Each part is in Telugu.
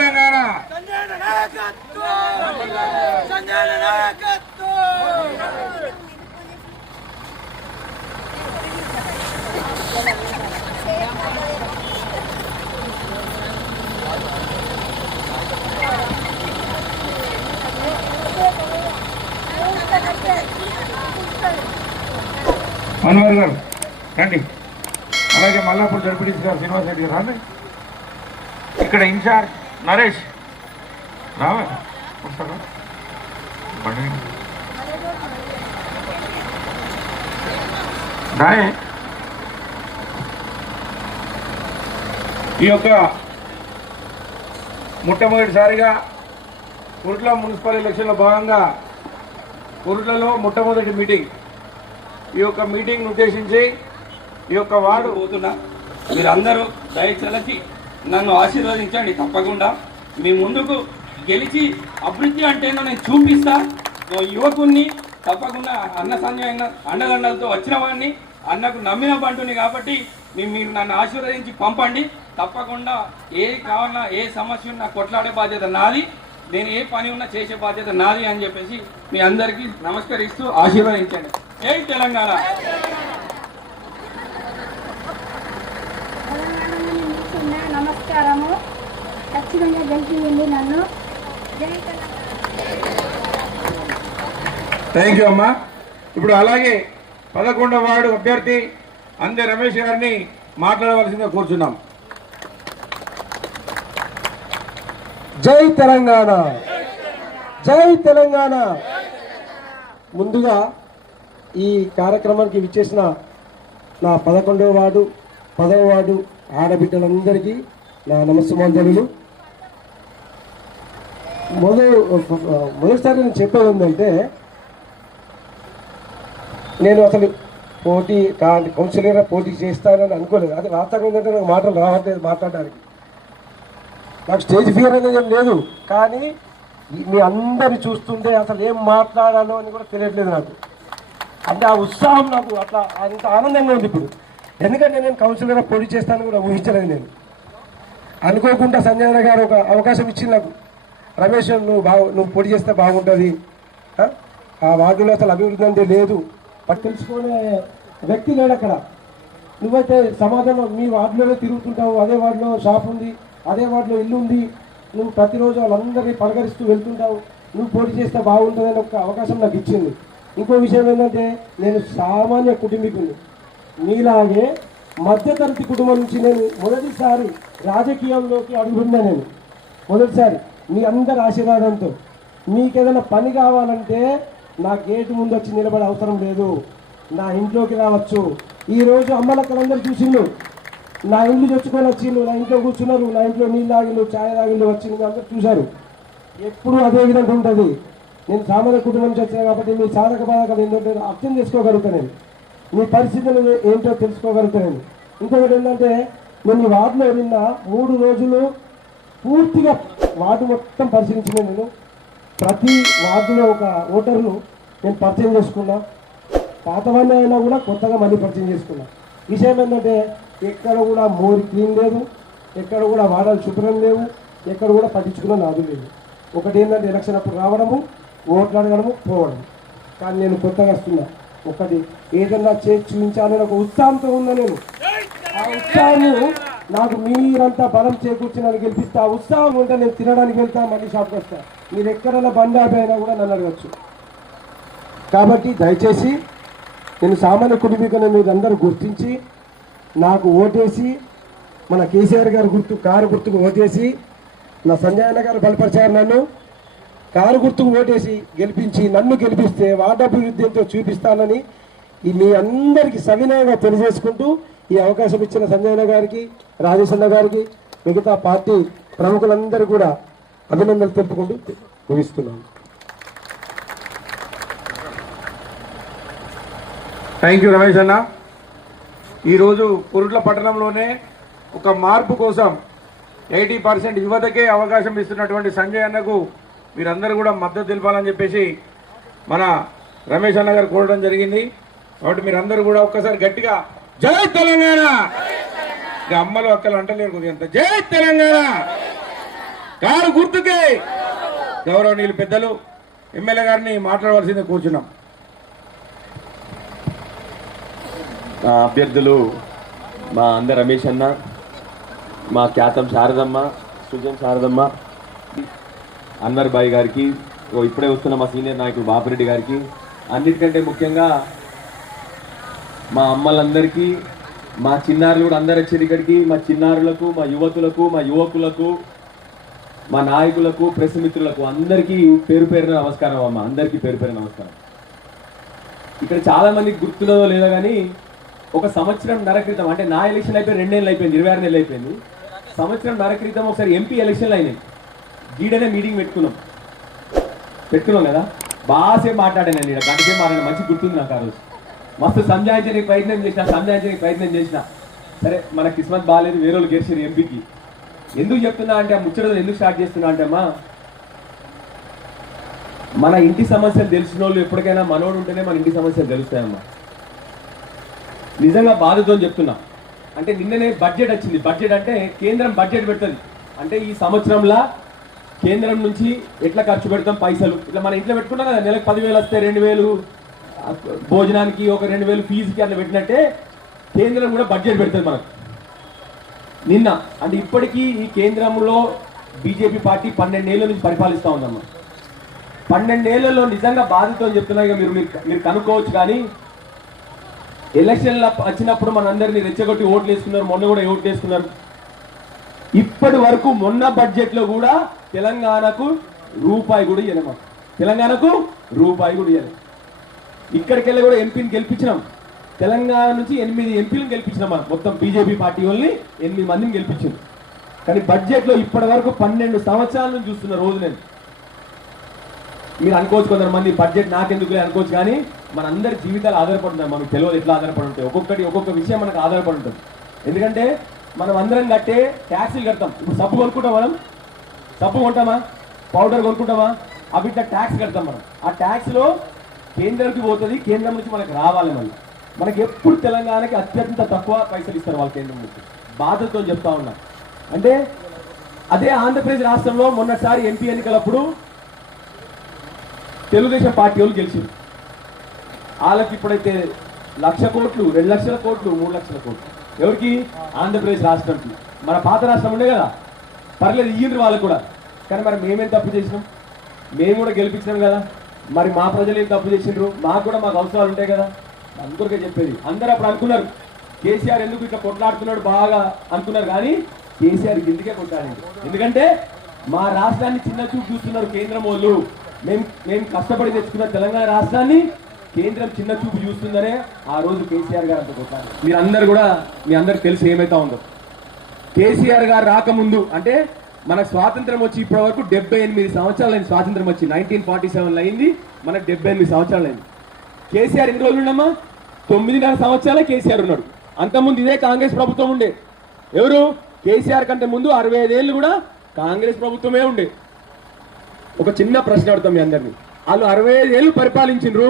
తెలంగాణ. మనోహర్ గారు రండి. అలాగే మల్లాపూర్ జడ్పీటీసీ గారు శ్రీనివాస్ రెడ్డి గారు రండి. ఇక్కడ ఇన్ఛార్జ్ నరేష్ రావా వస్తారా బండి రాయే ఈ యొక్క మొట్టమొదటిసారిగా కురుట్ల మున్సిపల్ ఎలక్షన్లో భాగంగా కురుట్లలో మొట్టమొదటి మీటింగ్. ఈ యొక్క మీటింగ్ ఉద్దేశించి ఈ యొక్క వార్డు పోతున్నా మీరందరూ దయచేసి నన్ను ఆశీర్వదించండి తప్పకుండా. మీ ముందుకు గెలిచి అభివృద్ధి అంటే నేను చూపిస్తా. ఓ యువకుణ్ణి తప్పకుండా అన్న సంజయన అండదండలతో వచ్చిన వాడిని అన్నకు నమ్మిన పంటుని కాబట్టి మీ మీరు నన్ను ఆశీర్వదించి పంపండి. తప్పకుండా ఏది కావాలన్నా ఏ సమస్య ఉన్నా కొట్లాడే బాధ్యత నాది. నేను ఏ పని ఉన్నా చేసే బాధ్యత నాది అని చెప్పేసి మీ అందరికీ నమస్కరిస్తూ ఆశీర్వదించండి. ఏ తెలంగాణ నుండి మీకు చిన్న నమస్కారము. ఖచ్చితంగా గెలిపించండి నన్ను. జై తెలంగాణ థ్యాంక్ యూ అమ్మా. ఇప్పుడు అలాగే పదకొండవ వార్డు అభ్యర్థి అందే రమేష్ గారిని మాట్లాడవలసిందిగా కూర్చున్నాం. జై తెలంగాణ. జై తెలంగాణ. ముందుగా ఈ కార్యక్రమానికి విచ్చేసిన నా పదకొండవ వార్డు పదవ వార్డు ఆడబిడ్డలందరికీ నా నమస్సుమాంజలులు మొదటి మొదటిసారి నేను చెప్పేది ఏంటంటే నేను అసలు పోటీ కా కౌన్సిలర్గా పోటీ చేస్తానని అనుకోలేదు. అది వాస్తవం ఏంటంటే నాకు మాటలు రావట్లేదు మాట్లాడడానికి. నాకు స్టేజ్ ఫియర్ అనేది ఏం లేదు. కానీ మీ అందరిని చూస్తుంటే అసలు ఏం మాట్లాడాలో అని కూడా తెలియట్లేదు నాకు. అంటే ఆ ఉత్సాహం నాకు అట్లా అంత ఆనందంగా ఉంది ఇప్పుడు. ఎందుకంటే నేను కౌన్సిలర్గా పోటీ చేస్తానని కూడా ఊహించలేదు నేను. అనుకోకుండా సంజయన గారు ఒక అవకాశం ఇచ్చింది నాకు. రమేష్ నువ్వు బాగు నువ్వు పొడి చేస్తే బాగుంటుంది. ఆ? వార్డులో అసలు అభివృద్ధి అంటే లేదు. పట్టు తెలుసుకునే వ్యక్తి లేడు అక్కడ. నువ్వైతే సమాధానం మీ వార్డులోనే తిరుగుతుంటావు. అదే వార్డులో షాప్ ఉంది అదే వార్డులో ఇల్లు ఉంది. నువ్వు ప్రతిరోజు వాళ్ళందరినీ పలకరిస్తూ వెళ్తుంటావు. నువ్వు పోటీ చేస్తే బాగుంటుందని ఒక అవకాశం నాకు ఇచ్చింది. ఇంకో విషయం ఏంటంటే నేను సామాన్య కుటుంబీకుని. నీలాగే మధ్యతరగతి కుటుంబం నుంచి నేను మొదటిసారి రాజకీయంలోకి అడుగుతున్నా నేను. మొదటిసారి మీ అందరి ఆశీర్వాదంతో. మీకు ఏదైనా పని కావాలంటే నా గేటు ముందు వచ్చి నిలబడే అవసరం లేదు. నా ఇంట్లోకి రావచ్చు. ఈరోజు అమ్మలక్కలందరూ చూసిండు నా ఇల్లు తెచ్చుకొని వచ్చిండు నా ఇంట్లో కూర్చున్నారు. నా ఇంట్లో నీళ్ళు తాగిండు ఛాయ్ తాగిండు వచ్చిండు అందరూ చూశారు. ఎప్పుడు అదే విధంగా ఉంటుంది. నేను సామాన్య కుటుంబం నుంచి వచ్చాను కాబట్టి మీ సాధక బాధకాలు ఏంటంటే అర్థం చేసుకోగలుగుతాను నేను. మీ పరిస్థితులు ఏంటో తెలుసుకోగలుగుతాను ఇంకొకటి ఏంటంటే నేను ఈ వార్డులో నిన్న మూడు రోజులు పూర్తిగా వార్డు మొత్తం పరిశీలించిన నేను. ప్రతి వార్డులో ఒక ఓటర్ను నేను పరిచయం చేసుకున్నా. పాతవాడిని అయినా కూడా కొత్తగా మళ్ళీ పరిచయం చేసుకున్నా. విషయం ఏంటంటే ఎక్కడ కూడా మోరి క్లీన్ లేదు ఎక్కడ కూడా వాడాలు శుభ్రం లేవు ఎక్కడ కూడా పట్టించుకున్న నాదు లేదు ఒకటి ఏంటంటే ఎలక్షన్ అప్పుడు రావడము ఓట్లు అడగడము పోవడం కానీ నేను కొత్తగా వస్తున్నా. ఒకటి ఏదన్నా చేసి చూపించాలని ఒక ఉత్సాహంతో ఉన్నా నేను. ఆ ఉత్సాహము నాకు మీరంతా బలం చేకూర్చి నన్ను గెలిపిస్తే ఆ ఉత్సాహం ఉంటే నేను తినడానికి వెళ్తా మళ్ళీ షాప్కి వస్తా. మీరు ఎక్కడైనా బండి అయినా కూడా నన్ను అడగచ్చు. కాబట్టి దయచేసి నేను సామాన్య కుటుంబీకులను మీరు అందరూ గుర్తించి నాకు ఓటేసి మన కేసీఆర్ గారు గుర్తు కారు గుర్తుకు ఓటేసి నా సంజయ్ గారు బలపరిచారు నన్ను. కారు గుర్తుకు ఓటేసి గెలిపించి నన్ను గెలిపిస్తే వార్డు అభివృద్ధి ఎంతో చూపిస్తానని ఈ మీ అందరికీ సవినయంగా తెలియజేసుకుంటూ ఈ అవకాశం ఇచ్చిన సంజయన గారికి రాజేశన్న గారికి మిగతా పార్టీ ప్రముఖులందరూ కూడా అభినందనలు తెలుపుకుంటూ ముగిస్తున్నాను. థ్యాంక్ యూ రమేష్ అన్న. ఈరోజు పురుట్ల పట్టణంలోనే ఒక మార్పు కోసం ఎయిటీ పర్సెంట్ యువతకే అవకాశం ఇస్తున్నటువంటి సంజయ్ అన్నకు మీరందరూ కూడా మద్దతు తెలపాలని చెప్పేసి మన రమేష్ అన్న గారు కోరడం జరిగింది. కాబట్టి మీరందరూ కూడా ఒక్కసారి గట్టిగా జై తెలంగాణ! ఇక అమ్మలు అక్కలు అంటలేరు కొద్దిగా అంత. జై తెలంగాణ! కారు గుర్తుకే! గౌరవనీయులు పెద్దలు ఎమ్మెల్యే గారిని మాట్లాడవలసింది కూర్చున్నాం. మా అభ్యర్థులు మా అందరు రమేష్ అన్న మా ఖ్యాతం శారదమ్మ సుజన్ శారదమ్మ అన్నర్ బాయ్ గారికి ఓ ఇప్పుడే వస్తున్న మా సీనియర్ నాయకుడు బాపిరెడ్డి గారికి అన్నిటికంటే ముఖ్యంగా మా అమ్మలందరికీ మా చిన్నారులు కూడా అందరు వచ్చారు ఇక్కడికి. మా చిన్నారులకు మా యువతులకు మా యువకులకు మా నాయకులకు ప్రెస్ మిత్రులకు అందరికీ పేరు పేరున నమస్కారం అమ్మ. అందరికీ పేరు పేరు నమస్కారం. ఇక్కడ చాలామంది గుర్తున్నదో లేదో కానీ ఒక సంవత్సరం నర క్రితం అంటే నా ఎలక్షన్ అయిపోయి రెండేళ్ళు అయిపోయింది ఇరవై ఆరు నెలలు అయిపోయింది. సంవత్సరం నర క్రితం ఒకసారి ఎంపీ ఎలక్షన్లు అయినాయి. ఈడనే మీటింగ్ పెట్టుకున్నాం. పెట్టుకున్నాం కదా? బాగాసేపు మాట్లాడాను నేను ఇక్కడ గంటసేపు మాట్లాడిన. మంచి గుర్తుంది నాకు ఆ రోజు. మస్తు సంజాయించడానికి ప్రయత్నం చేసిన సంజాయించడానికి ప్రయత్నం చేసిన. సరే మన కిస్మత్ బాగాలేదు వేరే వాళ్ళు గెలిచారు ఎంపీకి. ఎందుకు చెప్తున్నా అంటే ఆ ముచ్చట ఎందుకు స్టార్ట్ చేస్తున్నా అంటే అమ్మా మన ఇంటి సమస్యలు తెలిసిన వాళ్ళు ఎప్పటికైనా మనోడు ఉంటేనే మన ఇంటి సమస్యలు తెలుస్తాయమ్మా నిజంగా బాధతో చెప్తున్నా. అంటే నిన్ననే బడ్జెట్ వచ్చింది. బడ్జెట్ అంటే కేంద్రం బడ్జెట్ పెడుతుంది. అంటే ఈ సంవత్సరంలో కేంద్రం నుంచి ఎట్లా ఖర్చు పెడతాం పైసలు? ఇట్లా మన ఇంట్లో పెట్టుకున్నాం కదా నెలకు పదివేలు వస్తే రెండు వేలు భోజనానికి ఒక రెండు వేలు ఫీజుకి అట్లా పెట్టినట్టే కేంద్రం కూడా బడ్జెట్ పెడుతుంది మనకు. నిన్న అంటే ఇప్పటికీ ఈ కేంద్రంలో బీజేపీ పార్టీ పన్నెండేళ్ళ నుంచి పరిపాలిస్తూ ఉందమ్మా. పన్నెండేళ్ళలో నిజంగా బాధితో చెప్తున్నా ఇక మీరు మీరు- మీరు కనుక్కోవచ్చు కానీ ఎలక్షన్ల వచ్చినప్పుడు మనందరినీ రెచ్చగొట్టి ఓట్లు వేసుకున్నారు మొన్న కూడా ఓట్లు వేసుకున్నారు. ఇప్పటి వరకు మొన్న బడ్జెట్లో కూడా తెలంగాణకు రూపాయి కూడా ఇవ్వలే తెలంగాణకు రూపాయి కూడా ఇవ్వలే ఇక్కడికి వెళ్ళి కూడా ఎంపీని గెలిపించినాం. తెలంగాణ నుంచి ఎనిమిది ఎంపీలను గెలిపించినాం మనం. మొత్తం బీజేపీ పార్టీ వాళ్ళని ఎనిమిది మందిని గెలిపించింది. కానీ బడ్జెట్లో ఇప్పటి వరకు పన్నెండు సంవత్సరాల నుంచి చూస్తున్న రోజు నేను. మీరు అనుకోవచ్చు కొంతమంది మంది బడ్జెట్ నాకెందుకులే అనుకోవచ్చు కానీ మన అందరి జీవితాలు ఆధారపడుతున్నాయి మనకు తెలియదు ఎట్లా ఆధారపడి ఉంటాయి. ఒక్కొక్కటి ఒక్కొక్క విషయం మనకు ఆధారపడి ఉంటుంది. ఎందుకంటే మనం అందరం కట్టే ట్యాక్సీలు కడతాం. ఇప్పుడు సబ్బు కొనుక్కుంటాం మనం. సబ్బు కొంటామా? పౌడర్ కొనుక్కుంటామా? అవి ట్యాక్స్ కడతాం మనం. ఆ ట్యాక్స్లో కేంద్రానికి పోతుంది కేంద్రం నుంచి మనకు రావాలి మనం. మనకి ఎప్పుడు తెలంగాణకి అత్యంత తక్కువ పైసలు ఇస్తారు వాళ్ళు కేంద్రం నుంచి. బాధతో చెప్తా ఉన్నా. అంటే అదే ఆంధ్రప్రదేశ్ రాష్ట్రంలో మొన్నసారి ఎంపీ ఎన్నికలప్పుడు తెలుగుదేశం పార్టీ వాళ్ళు గెలిచింది వాళ్ళకి ఇప్పుడైతే లక్ష కోట్లు రెండు లక్షల కోట్లు మూడు లక్షల కోట్లు. ఎవరికి? ఆంధ్రప్రదేశ్ రాష్ట్రంకి మన పాత రాష్ట్రం ఉండే కదా. పర్లేదు ఇయ్యండ్రు వాళ్ళకు కూడా. కానీ మరి మేమేం తప్పు చేసినాం? మేము కూడా గెలిపించినాం కదా. మరి మా ప్రజలు ఏం తప్పు చేసిండ్రు? మాకు కూడా మాకు అవసరాలు ఉంటాయి కదా. అందరికీ చెప్పేది. అందరూ అప్పుడు అనుకున్నారు. కేసీఆర్ ఎందుకు ఇట్లా కొట్లాడుతున్నాడు బాగా అనుకున్నారు కానీ కేసీఆర్ గిందికే కొట్లాడింది ఎందుకంటే మా రాష్ట్రాన్ని చిన్న చూపు చూస్తున్నారు కేంద్రం వాళ్ళు. మేము మేము కష్టపడి తెచ్చుకున్న తెలంగాణ రాష్ట్రాన్ని కేంద్రం చిన్న చూపు చూస్తుందనే ఆ రోజు కేసీఆర్ గారు అంత గొప్ప మీరందరూ కూడా మీ అందరికి తెలిసి ఏమైతా ఉందో. కేసీఆర్ గారు రాకముందు అంటే మనకు స్వాతంత్రం వచ్చి ఇప్పటి వరకు డెబ్బై ఎనిమిది సంవత్సరాలు అయింది స్వాతంత్రం వచ్చి. నైన్టీన్ ఫార్టీ సెవెన్ అయింది మనకు డెబ్బై ఎనిమిది సంవత్సరాలు అయింది. కేసీఆర్ ఎన్ని రోజులు ఉండమ్మా? తొమ్మిదిన్నర సంవత్సరాలే కేసీఆర్ ఉన్నాడు. అంతకుముందు ఇదే కాంగ్రెస్ ప్రభుత్వం ఉండే. ఎవరు? కేసీఆర్ కంటే ముందు అరవై ఐదేళ్ళు కూడా కాంగ్రెస్ ప్రభుత్వమే ఉండే. ఒక చిన్న ప్రశ్న అడుగుతాం మీ అందరినీ. వాళ్ళు అరవై ఐదేళ్ళు పరిపాలించిండ్రు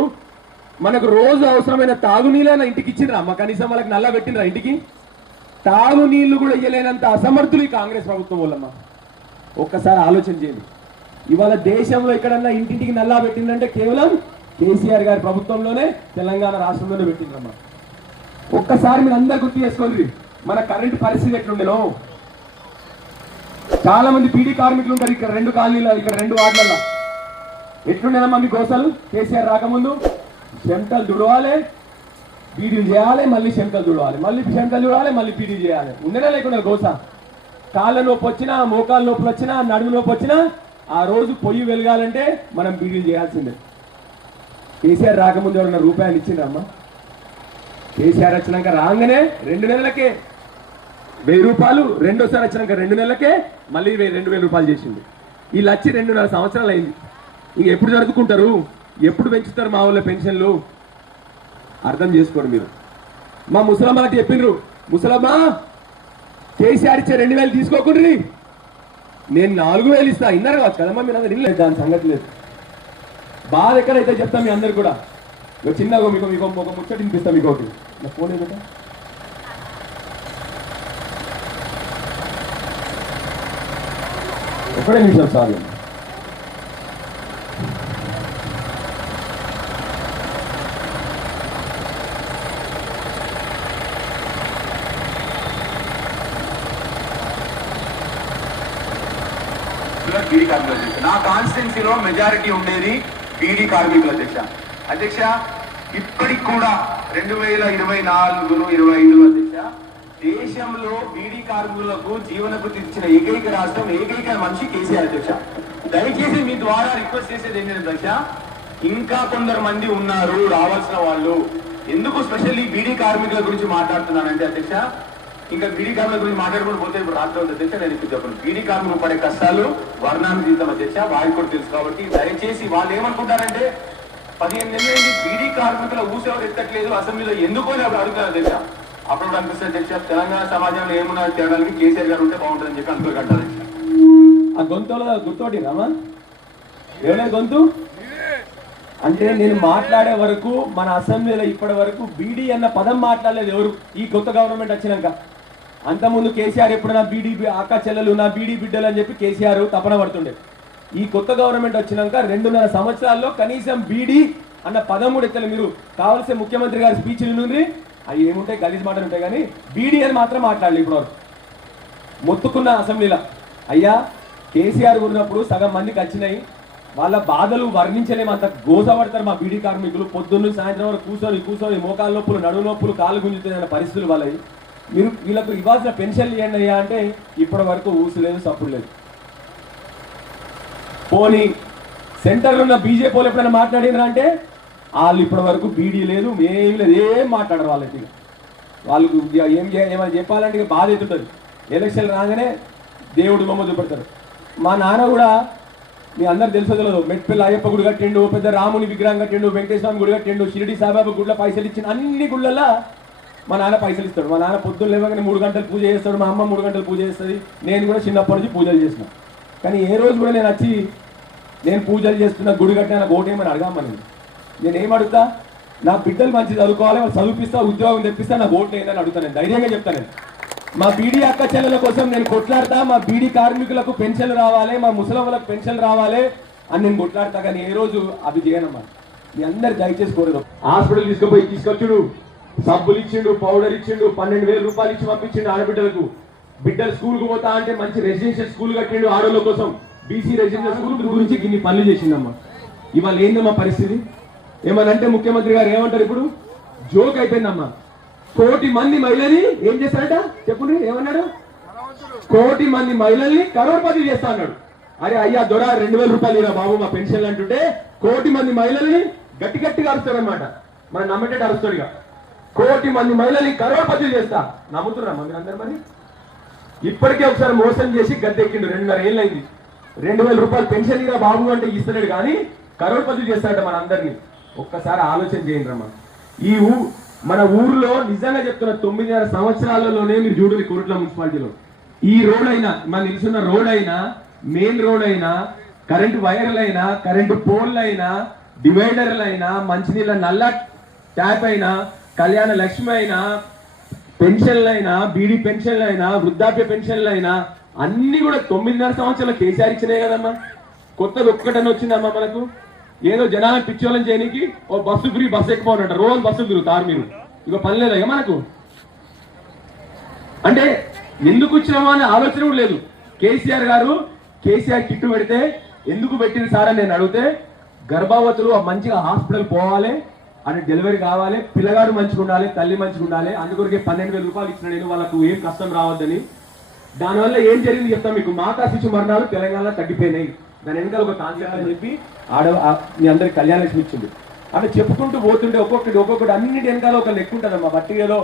మనకు రోజు అవసరమైన తాగునీళ్ళైనా ఇంటికి ఇచ్చిండ్రా మా కనీసం వాళ్ళకి నల్ల పెట్టిండ్రా ఇంటికి. తాగునీళ్ళు కూడా ఇయ్యలేనంత అసమర్థులు ఈ కాంగ్రెస్ ప్రభుత్వం వాళ్ళమ్మ ఒక్కసారి ఆలోచన చేయండి. ఇవాళ దేశంలో ఎక్కడన్నా ఇంటింటికి నల్లా పెట్టిందంటే కేవలం కేసీఆర్ గారి ప్రభుత్వంలోనే తెలంగాణ రాష్ట్రంలోనే పెట్టిండ్రమ్మా. ఒక్కసారి మీరు అందరు గుర్తు చేసుకోండి. మన కరెంట్ పరిస్థితి ఎట్లుండేనో. చాలా మంది పీడీ కార్మికులు ఉంటారు. ఇక్కడ రెండు కాలనీలు ఇక్కడ రెండు వార్డులలో ఎట్లుండేనమ్మా మీ గోసలు? కేసీఆర్ రాకముందు? చెమటలు దుడవాలి పీడీలు చేయాలి మళ్ళీ చెమటలు దుడవాలి. మళ్ళీ చెమటలు దుడవాలి మళ్ళీ పీడీలు చేయాలి. ఉండనే లేకుండా గోస. కాళ్ళ నొప్పి వచ్చినా మోకాళ్ళ నొప్పులు వచ్చినా నడుము నొప్పి వచ్చినా ఆ రోజు పొయ్యి వెలగాలంటే మనం పీడీలు చేయాల్సిందే. కేసీఆర్ రాకముందు ఎవరన్నా రూపాయలు ఇచ్చిందమ్మా కేసీఆర్ వచ్చినాక రాగానే రెండు నెలలకే వెయ్యి రూపాయలు రెండోసారి వచ్చినాక రెండు నెలలకే మళ్ళీ వెయ్యి రెండు వేల రూపాయలు చేసింది వీళ్ళు వచ్చి రెండున్నర సంవత్సరాలు అయింది. ఇంక ఎప్పుడు జరుపుకుంటారు ఎప్పుడు పెంచుతారు మా ఊళ్ళో పెన్షన్లు? అర్థం చేసుకోరు మీరు. మా ముసలమ్మ చెప్పిండ్రు ముసలమ్మ కేసీఆర్ ఇచ్చే రెండు వేలు తీసుకోకుండ్రి. నేను నాలుగు వేలు ఇస్తా. ఇన్నారు కావచ్చు కదమ్మా మీరు అందరు ఇల్లు దాని సంగతి లేదు. బాధ ఎక్కడైతే చెప్తాం మీ అందరు కూడా. ఇక చిన్నగా మీకు మీకు ఒక ముచ్చట వినిపిస్తా మీకు ఒకటి నా ఫోన్ ఏమిటా ఒకటే నిమిషం చాలు బీడీ కార్మికుల అధ్యక్ష నా కాన్స్టిట్యున్సీలో మెజారిటీ ఉండేది బీడీ కార్మికుల అధ్యక్ష. అధ్యక్ష ఇప్పటికి కూడా రెండు వేల ఇరవై నాలుగు ఇరవై ఐదు అధ్యక్ష దేశంలో బీడీ కార్మికులకు జీవనభృతి ఇచ్చిన ఏకైక రాష్ట్రం ఏకైక మనిషి కేసీఆర్ అధ్యక్ష. దయచేసి మీ ద్వారా రిక్వెస్ట్ చేసేది ఏంటంటే అధ్యక్ష ఇంకా కొందరు మంది ఉన్నారు రావాల్సిన వాళ్ళు. ఎందుకు స్పెషల్లీ బీడీ కార్మికుల గురించి మాట్లాడుతున్నానంటే అధ్యక్ష ఇంకా బీడీ కార్మికుల గురించి మాట్లాడుకుంటూ పోతే ఇప్పుడు రాష్ట్రంలో అధ్యక్ష నేను ఇప్పుడు చెప్పను? బీడీ కార్మికులు పడే కష్టాలు వర్ణానుజీతం అధ్యక్ష వారికి కూడా తెలుసు కాబట్టి దయచేసి వాళ్ళు ఏమనుకుంటారంటే పదిహేను నెలల నుంచి బీడీ కార్మికుల ఊసేవారు ఎత్తట్లేదు అసెంబ్లీలో ఎందుకు అని అప్పుడు అడుగుతారు అధ్యక్ష అప్పుడు అనిపిస్తుంది అధ్యక్ష తెలంగాణ సమాజంలో ఏమున్నా తేడానికి కేసీఆర్ గారు ఉంటే బాగుంటుందని చెప్పి అనుకోగంటారు ఆ గొంతులో గుర్తోటి రామా ఎవరే గొంతు? అంటే నేను మాట్లాడే వరకు మన అసెంబ్లీలో ఇప్పటి వరకు బీడీ అన్న పదం మాట్లాడలేదు ఎవరు. ఈ కొత్త గవర్నమెంట్ వచ్చినాక. అంతకుముందు కేసీఆర్ ఎప్పుడు నా బీడీ అక్క చెల్లెలు నా బీడీ బిడ్డలు అని చెప్పి కేసీఆర్ తపన పడుతుండే. ఈ కొత్త గవర్నమెంట్ వచ్చినాక రెండున్నర సంవత్సరాల్లో కనీసం బీడీ అన్న పదం కూడా ఎత్తలే మీరు. కావాల్సిన ముఖ్యమంత్రి గారి స్పీచ్ నుండి అవి ఏముంటాయి? గలీజ్ మాటలు ఉంటాయి కానీ బీడీ అని మాత్రం మాట్లాడలేదు ఇప్పుడు మొత్తుకున్న అసెంబ్లీలో. అయ్యా కేసీఆర్ ఉన్నప్పుడు సగం మందికి వచ్చినాయి. వాళ్ళ బాధలు వర్ణించలేము. అంత గోసపడతారు మా బీడీ కార్మికులు. పొద్దున్న సాయంత్రం వరకు కూర్చొని కూర్చొని మోకాలు నొప్పులు నడువు నొప్పులు కాళ్ళు గుంజుతున్న పరిస్థితులు వాళ్ళవి. మీరు వీళ్ళకు ఇవ్వాల్సిన పెన్షన్లు ఇవ్వండి అయ్యా అంటే ఇప్పటి వరకు ఊసు లేదు సప్పుడు లేదు. పోనీ సెంటర్లో ఉన్న బీజేపీ వాళ్ళు ఎప్పుడైనా మాట్లాడినరా అంటే? వాళ్ళు ఇప్పటి వరకు బీడీ లేదు ఏమి లేదు ఏం మాట్లాడరు వాళ్ళకి. వాళ్ళకు ఏం ఏమైనా చెప్పాలంటే బాధ అవుతుంటుంది ఎలక్షన్ రాగానే దేవుడు బొమ్మ చూపెడతారు మా నాన్న కూడా మీ అందరు తెలుసో తెలియదు మెట్పల్లి అయ్యప్ప గుడి కట్టిండు పెద్ద రాముని విగ్రహం కట్టిండు వెంకటేశ్వర గుడి కట్టిండు షిరిడి సాయిబాబా గుడిలో పైసలు ఇచ్చిన అన్ని గుళ్ళల్లో మా నాన్న పైసలు ఇస్తాడు. మా నాన్న పొద్దున్న లేవగానే మూడు గంటలు పూజ చేస్తాడు. మా అమ్మ మూడు గంటలు పూజ చేస్తుంది. నేను కూడా చిన్నప్పటి నుంచి పూజలు చేసిన. కానీ ఏ రోజు కూడా నేను వచ్చి నేను పూజలు చేస్తున్నా గుడి కట్టిన నాకు ఓటేమని అడగామని నేను. ఏం అడుగుతా? నా బిడ్డలు మంచి చదువుకోవాలి వాళ్ళు చదివిస్తా ఉద్యోగం తెప్పిస్తా నాకు ఓటు లేదని అడుగుతాను నేను. ధైర్యంగా చెప్తాను నేను. మా బీడీ అక్క చెల్లెల కోసం నేను కొట్లాడతా. మా బీడీ కార్మికులకు పెన్షన్లు రావాలి మా ముసలమ్మలకు పెన్షన్లు రావాలి అని నేను కొట్లాడతా. కానీ ఏ రోజు అవి చేయనమ్మా. మీ అందరు దయచేసి కోరదు హాస్పిటల్ తీసుకుపోయి తీసుకొచ్చుడు. సబ్బులు ఇచ్చిండు పౌడర్ ఇచ్చిండు పన్నెండు వేల రూపాయలు ఇచ్చి పంపించిండు ఆడబిడ్డలకు. బిడ్డలు స్కూల్కు పోతా అంటే మంచి రెసిడెన్షియల్ స్కూల్ కట్టిండు ఆడోళ్ళ కోసం. బీసీ రెసిడెన్షియల్ స్కూల్ గురించి ఇన్ని పనులు చేసిందమ్మా ఇవాళ ఏందమ్మా పరిస్థితి? ఏమనంటే ముఖ్యమంత్రి గారు ఏమంటారు ఇప్పుడు? జోక్ అయిపోయిందమ్మా. కోటి మంది మహిళని ఏం చేస్తారట? చెప్పుండ్రి ఏమన్నాడు? కోటి మంది మహిళల్ని కరోడ్పతి చేస్తా అన్నాడు. అరే అయ్యా దొర రెండు వేల రూపాయలు ఇరా బాబు మా పెన్షన్లు అంటుంటే కోటి మంది మహిళల్ని గట్టి గట్టిగా అరుస్తారనమాట మనం నమ్మటే అరుస్తాడు ఇక. కోటి మంది మహిళల్ని కరోడ్పతి చేస్తా. నమ్ముతున్నారా మంది అందరు మరి? ఇప్పటికే ఒకసారి మోసం చేసి గద్దెక్కిండు రెండున్నర ఏళ్ళైంది. రెండు వేల రూపాయలు పెన్షన్ ఇరా బాబు అంటే ఇస్తలేడు కానీ కరోడ్పతి చేస్తాడట మన అందరినీ. ఒక్కసారి ఆలోచన చేయండి రమ్మా. ఈ ఊ మన ఊర్లో నిజంగా చెప్తున్న తొమ్మిదిన్నర సంవత్సరాలలోనే మీరు చూడండి కోరుట్ల మున్సిపాలిటీలో. ఈ రోడ్ అయినా మన నిలుచున్న రోడ్ అయినా మెయిన్ రోడ్ అయినా కరెంటు వైర్లు అయినా కరెంటు పోల్ అయినా డివైడర్లు అయినా మంచినీళ్ళ నల్ల ట్యాప్ అయినా కళ్యాణ లక్ష్మి అయినా పెన్షన్లు అయినా బీడీ పెన్షన్లు అయినా వృద్ధాప్య పెన్షన్లు అయినా అన్ని కూడా తొమ్మిదిన్నర సంవత్సరాలు కేసీఆర్ ఇచ్చినాయి కదమ్మా. కొత్తది ఒక్కటని వచ్చిందమ్మా మనకు. ఏదో జనాలను పిచ్చోళ్ళని చేయడానికి ఓ బస్సు ఫ్రీ బస్సు ఎక్కిపోనట రోజు బస్సు తిరుగుతారు మీరు. ఇక పని లేదా మనకు? అంటే ఎందుకు వచ్చినామో అనే ఆలోచన కూడా లేదు. కేసీఆర్ గారు కేసీఆర్ కిట్టు పెడితే ఎందుకు పెట్టింది సార్ అని నేను అడిగితే గర్భవతులు మంచిగా హాస్పిటల్ పోవాలి అంటే డెలివరీ కావాలి పిల్లగాడు మంచిగా ఉండాలి తల్లి మంచిగా ఉండాలి అందుకొరకే పన్నెండు వేల రూపాయలు ఇచ్చిన నేను వాళ్ళకు ఏం కష్టం రావద్దని. దానివల్ల ఏం జరిగింది చెప్తాం మీకు? మాతా శిశు మరణాలు తెలంగాణలో తగ్గిపోయినాయి. దాని వెనకాల ఒక కాన్సెప్ట్ అని చెప్పి ఆడ మీ అందరికి కళ్యాణ లక్ష్మి ఇచ్చింది. అంటే చెప్పుకుంటూ పోతుంటే ఒక్కొక్కటి ఒక్కొక్కటి అన్నిటి వెనకాల ఒక లెక్క ఉంటుందమ్మా బట్టిగలో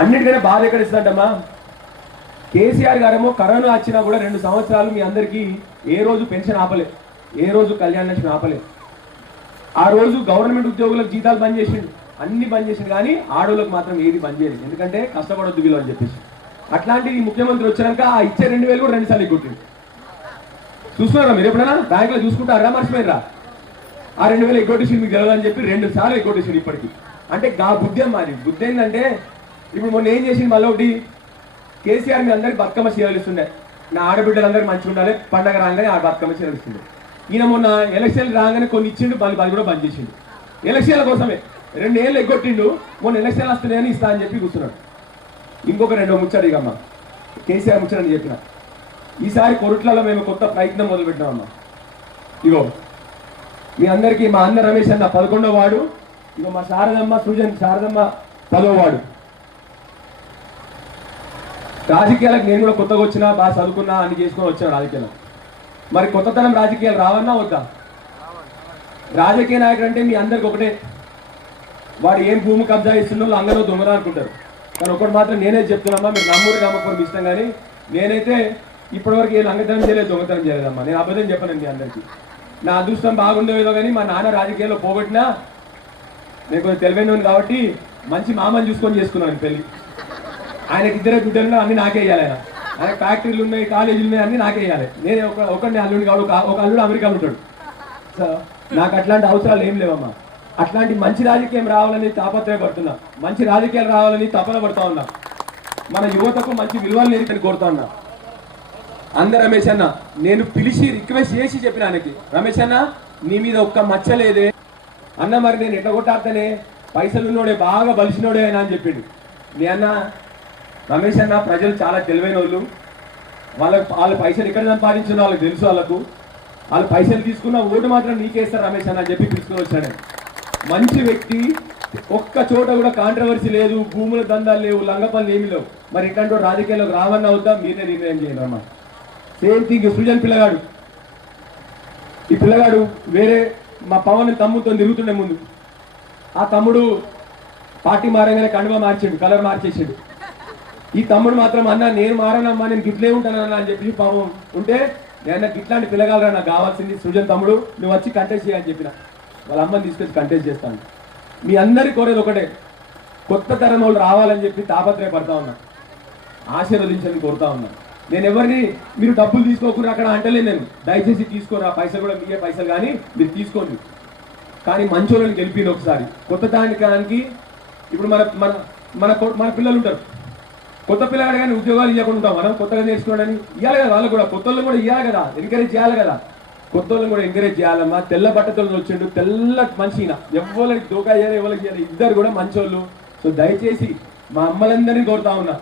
అన్నిటికైనా బాధ ఎక్కడ ఇస్తుందమ్మా? కేసీఆర్ గారేమో కరోనా వచ్చినా కూడా రెండు సంవత్సరాలు మీ అందరికీ ఏ రోజు పెన్షన్ ఆపలే ఏ రోజు కళ్యాణ లక్ష్మి ఆపలే. ఆ రోజు గవర్నమెంట్ ఉద్యోగులకు జీతాలు బంద్ చేసిండు. అన్ని బంద్ చేసిండు కానీ ఆడోళ్ళకి మాత్రం ఏది బంద్ చేయలేదు. ఎందుకంటే కష్టపడొద్దు వీళ్ళు అని చెప్పేసి. అట్లాంటిది ముఖ్యమంత్రి వచ్చినాక ఆ ఇచ్చే రెండు వేలు కూడా రెండుసార్లు సార్లు చూస్తున్నారా మీరు ఎప్పుడైనా? బ్యాంకులో చూసుకుంటారా? మర్చిపోయినరా? ఆ రెండు వేలు ఎగ్గొట్టేసి మీకు తెలియదని చెప్పి రెండు సార్లు ఎగ్గొట్టేసిండు ఇప్పటికి. అంటే గా బుద్ధి మాది బుద్ధి ఏంటంటే ఇప్పుడు మొన్న ఏం చేసింది మళ్ళీ ఒకటి? కేసీఆర్ మీ అందరికి బతుకమ్మ చీరలు ఇస్తుండే. నా ఆడబిడ్డలందరూ మంచిగా ఉండాలి పండగ రాగానే ఆ బతుకమ్మ చీరలు ఇస్తుండే. ఈయన మొన్న ఎలక్షన్లు రాగానే కొన్ని ఇచ్చిండు మళ్ళీ అది కూడా బంద్ చేసిండు. ఎలక్షన్ల కోసమే. రెండు ఏళ్ళు ఎగ్గొట్టిండు మొన్న ఎలక్షన్లు వస్తున్నాయని ఇస్తా అని చెప్పి కూర్చున్నాడు. ఇంకొక రెండో ముచ్చాడు ఇక అమ్మ కేసీఆర్ ముచ్చాడని చెప్పిన. ఈసారి కొరుట్లలో మేము కొత్త ప్రయత్నం మొదలు అమ్మ ఇగో మీ అందరికీ మా అన్న రమేష్ అన్న పదకొండో వాడు ఇగో మా శారదమ్మ సృజన్ శారదమ్మ పదో వాడు రాజకీయాలకు నేను కూడా కొత్తగా వచ్చినా బాగా చదువుకున్నా అన్ని చేసుకొని వచ్చాను రాజకీయాలకు. మరి కొత్తతనం రాజకీయాలు రావన్నా వద్దా? రాజకీయ నాయకుడు అంటే మీ అందరికి ఒకటే. వాడు ఏం భూమి కబ్జా ఇస్తున్నో అందరూ దొంగరా అనుకుంటారు. కానీ ఒకటి మాత్రం నేనే చెప్తున్నామ్మా మీరు నమ్మూరు నమ్మకం ఇష్టం కానీ నేనైతే ఇప్పటివరకు ఏ లంగతనం చేయలేదు దొంగతనం చేయలేదమ్మా. నేను అబద్ధం చెప్పను మీ అందరికీ. నా అదృష్టం బాగుండేదో కానీ మా నాన్న రాజకీయాల్లో పోగొట్టినా నేను కొంచెం తెలివైన కాబట్టి మంచి మామని చూసుకొని చేసుకున్నాను పెళ్ళి. ఆయనకి ఇద్దరే బిడ్డలు అన్ని నాకే ఇవ్వాలి ఆయన. ఫ్యాక్టరీలు ఉన్నాయి కాలేజీలు ఉన్నాయి అన్ని నాకే వేయాలి నేను ఒక ఒకరిని అల్లుడు కాదు ఒక- అల్లుడు అమెరికాలో ఉంటాడు. సో నాకు అట్లాంటి అవసరాలు ఏం లేవమ్మా. అట్లాంటి మంచి రాజకీయం రావాలని తాపత్రయపడుతున్నా. మంచి రాజకీయాలు రావాలని తపన పడుతా ఉన్నా. మన యువతకు మంచి విలువలు నేర్పని కోరుతా ఉన్నా. అందరు రమేష్ అన్న నేను పిలిచి రిక్వెస్ట్ చేసి చెప్పిన ఆయనకి. రమేష్ అన్న నీ మీద ఒక్క మచ్చలేదే అన్న మరి నేను ఎట్లా కొట్టాడతానే? పైసలు ఉన్నోడే బాగా బలిసినోడే అని చెప్పిండు. మీ అన్న రమేష్ అన్న ప్రజలు చాలా తెలివైన వాళ్ళు వాళ్ళకి వాళ్ళ పైసలు ఎక్కడ సంపాదించిన వాళ్ళకి తెలుసు వాళ్ళకు. వాళ్ళు పైసలు తీసుకున్న ఓటు మాత్రం నీకేస్తారు రమేష్ అన్న అని చెప్పి తీసుకుని వచ్చాడు. మంచి వ్యక్తి ఒక్క చోట కూడా కాంట్రవర్సీ లేదు భూముల దందాలు లేవు లంగపల్లి ఏమి లేవు. మరి ఇట్లాంటి రాజకీయాలకు రావన్న అవుతా మీరే నిర్ణయం చేయండి అమ్మా సేమ్ థింగ్ సృజన్ పిల్లగాడు. ఈ పిల్లగాడు వేరే మా పవన్ తమ్ముతో తిరుగుతుండే ముందు. ఆ తమ్ముడు పార్టీ మారంగానే కండువా మార్చాడు కలర్ మార్చేసాడు. ఈ తమ్ముడు మాత్రం అన్న నేను మారానమ్మా నేను గిట్లే ఉంటానన్నా అని చెప్పి పాపం ఉంటే నేను గిట్లాంటి పిల్లగాలరా నాకు కావాల్సింది సృజన్ తమ్ముడు నువ్వు వచ్చి కంటెస్ట్ చేయని చెప్పిన. వాళ్ళ అమ్మని తీసుకొచ్చి కంటెస్ట్ చేస్తాను. మీ అందరి కోరేది ఒకటే కొత్త తరం వాళ్ళు రావాలని చెప్పి తాపత్రయపడతా ఉన్నా. ఆశీర్వదించని కోరుతా ఉన్నా. నేను ఎవరిని మీరు డబ్బులు తీసుకోకుండా అక్కడ అంటలేదు నేను. దయచేసి తీసుకోరా పైసలు కూడా మీకే పైసలు కానీ మీరు తీసుకోండి. కానీ మంచోళ్ళని గెలిపింది ఒకసారి. కొత్త దానికి ఇప్పుడు మన మన మన మన పిల్లలు ఉంటారు. కొత్త పిల్లగాడు కానీ ఉద్యోగాలు ఇవ్వకుండా మనం కొత్తగా నేర్చుకోవడానికి ఇవ్వాలి కదా వాళ్ళు కూడా. కొత్త కూడా ఇవ్వాలి కదా ఎంకరేజ్ చేయాలి కదా. కొత్త కూడా ఎంకరేజ్ చేయాలమ్మా. తెల్ల బట్టతో వచ్చిండు. తెల్ల మనిషిన ఎవరికి దోకా చేయాలి ఎవరికి చేయాలి ఇద్దరు కూడా మంచోళ్ళు. సో దయచేసి మా అమ్మలందరినీ కోరుతా ఉన్నా.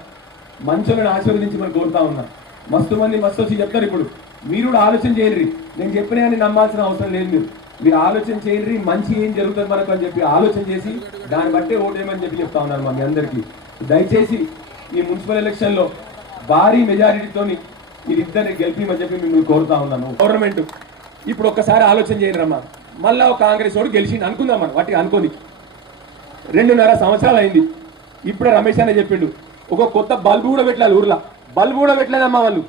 మంచోళ్ళని ఆశీర్వదించి మనం కోరుతా ఉన్నా. మస్తు మంది మస్తు వచ్చి చెప్తారు ఇప్పుడు. మీరు కూడా ఆలోచన చేయండి. నేను చెప్పిన అని నమ్మాల్సిన అవసరం లేదు మీరు. మీరు ఆలోచన చేయండి. మంచి ఏం జరుగుతుంది మనకు అని చెప్పి ఆలోచన చేసి దాన్ని బట్టే ఓటేమని చెప్పి చెప్తా ఉన్నాను మా మీ అందరికీ. దయచేసి ఈ మున్సిపల్ ఎలక్షన్లో భారీ మెజారిటీతో వీరిద్దరిని గెలిపిమని చెప్పి మిమ్మల్ని కోరుతా ఉన్నాను. గవర్నమెంట్ ఇప్పుడు ఒక్కసారి ఆలోచన చేయండి రమ్మా. మళ్ళా ఒక కాంగ్రెస్ వాడు గెలిచింది అనుకుందాం మనం వాటికి అనుకోని. రెండున్నర సంవత్సరాలు అయింది. ఇప్పుడే రమేష్ అనే చెప్పిండు ఒక కొత్త బల్బు కూడా పెట్టలేదు ఊర్లో. బల్బు కూడా పెట్టలేదమ్మా వాళ్ళు.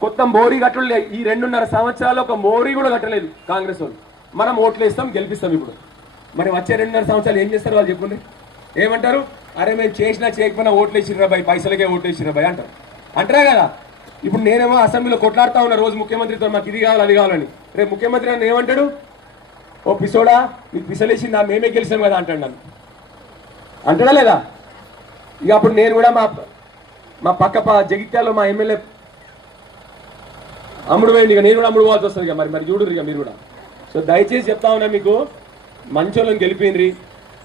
కొత్త మోరీ కట్టలే ఈ రెండున్నర సంవత్సరాలు ఒక మోరీ కూడా కట్టలేదు కాంగ్రెస్ వాళ్ళు. మనం ఓట్లు వేస్తాం గెలిపిస్తాం ఇప్పుడు. మరి వచ్చే రెండున్నర సంవత్సరాలు ఏం చేస్తారు వాళ్ళు చెప్పండి? ఏమంటారు? అరే మేము చేసినా చేయకపోయినా ఓట్లు వేసిర్రా భయ్ పైసలకే ఓట్లు వేసిర్రా బాయ్ అంటారు. అంటారా కదా? ఇప్పుడు నేనేమో అసెంబ్లీలో కొట్లాడుతా ఉన్నా రోజు ముఖ్యమంత్రితో మాకు ఇది కావాలి అది కావాలని రేపు ముఖ్యమంత్రి నన్ను ఏమంటాడు? ఓ పిసోడా మీకు పిసలేసి నా మేమే గెలిచాం కదా అంటాడు నన్ను. అంటాడా లేదా? ఇక అప్పుడు నేను కూడా మా మా పక్క జగిత్యాలో మా ఎమ్మెల్యే అమ్ముడు పోయింది ఇక నేను కూడా అమ్ముడు పోవాల్సి వస్తుంది ఇక మరి మరి చూడరు ఇక మీరు కూడా. సో దయచేసి చెప్తా ఉన్నా మీకు మంచి వాళ్ళని గెలిపిండ్రి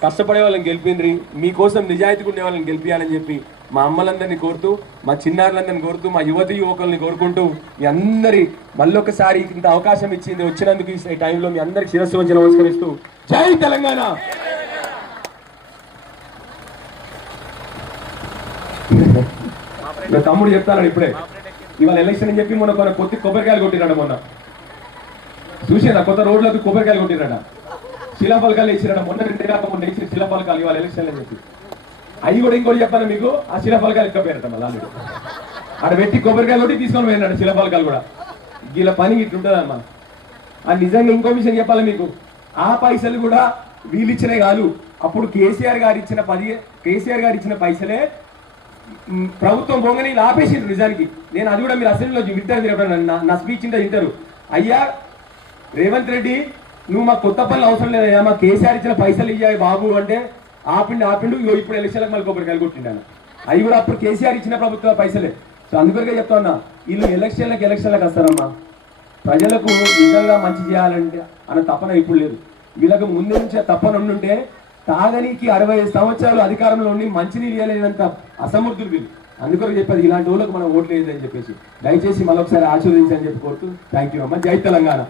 కష్టపడే వాళ్ళని గెలిపిండ్రి. మీకోసం నిజాయితీగా ఉండే వాళ్ళని గెలిపించాలని చెప్పి మా అమ్మలందరినీ కోరుతూ మా చిన్నారులందరినీ కోరుతూ మా యువతి యువకుల్ని కోరుకుంటూ మీ అందరి మళ్ళొకసారి ఇంత అవకాశం ఇచ్చింది వచ్చినందుకు ఈ టైంలో మీ అందరికి శిరస్సు వంచి నమస్కరిస్తూ జై తెలంగాణ! నా తమ్ముడు చెప్తాను ఇప్పుడే. ఇవాళ ఎలక్షన్ అని చెప్పి మొన్న కొన్ని కొత్త కొబ్బరికాయలు కొట్టిరాడు మొన్న. చూసారా కొత్త రోడ్లకు కొబ్బరికాయలు కొట్టిరాడ శిలాఫలకాలు వేసిరాడ మొన్న రెండు రాక మొన్న ఇచ్చిన శిలాఫలకాలు ఇవాళ ఎలక్షన్ అని చెప్పి అవి కూడా ఇంకోటి చెప్పాను మీకు ఆ శిలాఫలకాలు ఎక్కపోయారట మళ్ళీ ఆల్రెడీ ఆడ పెట్టి కొబ్బరికాయలు కొట్టి తీసుకొని పోయినాడు శిలాఫలకాలు కూడా. వీళ్ళ పని ఇట్లుంటుందమ్మా ఆ నిజంగా ఇంకో విషయం చెప్పాలి మీకు? ఆ పైసలు కూడా వీళ్ళు కాదు. అప్పుడు కేసీఆర్ గారు ఇచ్చిన పది కేసీఆర్ గారు ఇచ్చిన పైసలే ప్రభుత్వం పోగానే ఇలా ఆపేసిండ్రు నిజానికి. నేను అది కూడా మీరు అసెంబ్లీలో వింటారు నా- నా స్పీచ్ ఇంటే వింటారు. అయ్యా రేవంత్ రెడ్డి నువ్వు మా కొత్త పనులు అవసరం లేదయ్యా మా కేసీఆర్ ఇచ్చిన పైసలు ఇయ్యాయి బాబు అంటే ఆపిండి ఆపిండు ఇగో ఇప్పుడు ఎలక్షన్లకు మళ్ళీ కొబ్బరికాయలు కొట్టిండాను. అవి కూడా అప్పుడు కేసీఆర్ ఇచ్చిన ప్రభుత్వ పైసలే. సో అందుకొరకే చెప్తా ఉన్నా వీళ్ళు ఎలక్షన్లకు ఎలక్షన్లకు వస్తారమ్మా. ప్రజలకు నిజంగా మంచి చేయాలంటే అన్న తపన ఇప్పుడు లేదు. వీళ్ళకు ముందు నుంచే తపన ఉండుంటే తాగనీకి అరవై సంవత్సరాలు అధికారంలో ఉండి మంచినీళ్ళు ఇవ్వలేనంత అసమర్థులు వీళ్ళు. అందుకొరకు చెప్పేది ఇలాంటి వాళ్ళకి మనం ఓట్లు వేయదని చెప్పేసి. దయచేసి మరొకసారి ఆశీర్వదించని చెప్పి కోరుతూ థ్యాంక్ యూ అమ్మ. జై తెలంగాణ.